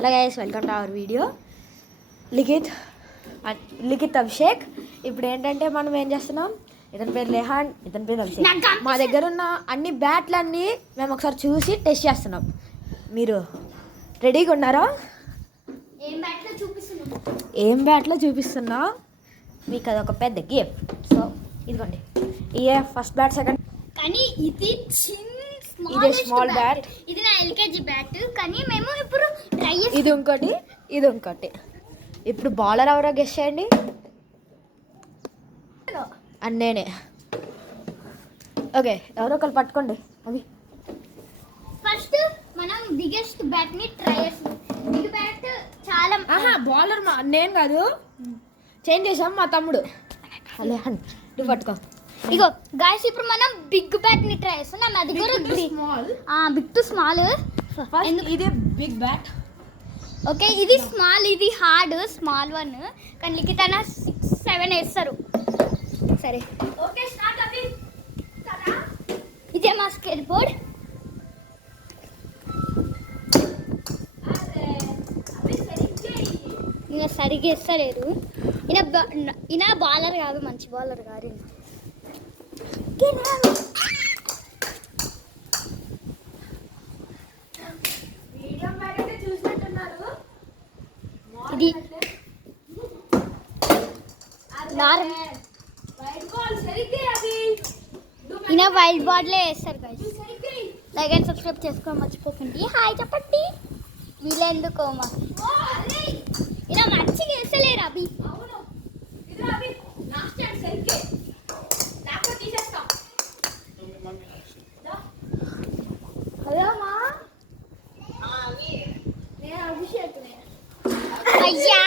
Hello guys, welcome to our video. Likhith Abhishek. ఇప్పుడు ఏంటంటే మనం ఏం చేస్తున్నాం, ఇతని పేరు లేహాన్, ఇతని పేరు అభిషేక్. మా దగ్గర ఉన్న అన్ని బ్యాట్లన్నీ మేము ఒకసారి చూసి టెస్ట్ చేస్తున్నాం. మీరు రెడీగా ఉన్నారా? ఏం బ్యాట్లో చూపిస్తున్నా మీకు అదొక పెద్ద గిఫ్ట్. సో ఇదిగోండి, ఇదే ఫస్ట్ బ్యాట్, సెకండ్. కానీ ఇది స్మాల్ బ్యాట్. ఇది నా ఎల్కేజీ బ్యాట్. కానీ మేము ఇప్పుడు ట్రై ఇది ఇంకోటి. ఇప్పుడు బౌలర్ ఎవరో గెస్ చేయండి. నేనే. ఓకే, ఎవరో ఒకరు పట్టుకోండి. అవి ఫస్ట్ మనం బిగ్గెస్ట్ బ్యాట్ ని ట్రై చేస్తాం. బిగ్ బ్యాట్ చాలా బౌలర్ నేను కాదు, చేంజ్ చేసాం మా తమ్ముడు. నువ్వు పట్టుకో. ఇగో గాయ్స్, ఇప్పుడు మనం బిగ్ బ్యాట్ ని ట్రై చేస్తాం. అది కూడా బిగ్ టు స్మాల్. ఇదే బిగ్ బ్యాట్. ఓకే, ఇది స్మాల్, ఇది హార్డ్ స్మాల్ వన్. కానీ లిఖిత్ అన్న 6, 7 వేస్తారు. సరే, ఓకే, స్టార్ట్. అవి ఇదే మా స్కేట్ బోర్డ్. ఇంకా సరిగ్గా ఇస్తలేరు. ఈయన బౌలర్ కాదు, మంచి బౌలర్ కాదు. ఇది ఈయన వైల్డ్ బార్డ్లే వేస్తారు గైస్. లైక్ అండ్ సబ్స్క్రైబ్ చేసుకోవడం మర్చిపోకండి. హాయ్ చెప్పండి. వీళ్ళెందుకో మా ఈయన మంచిగా వేస్తలేరు అభి. అయ్యా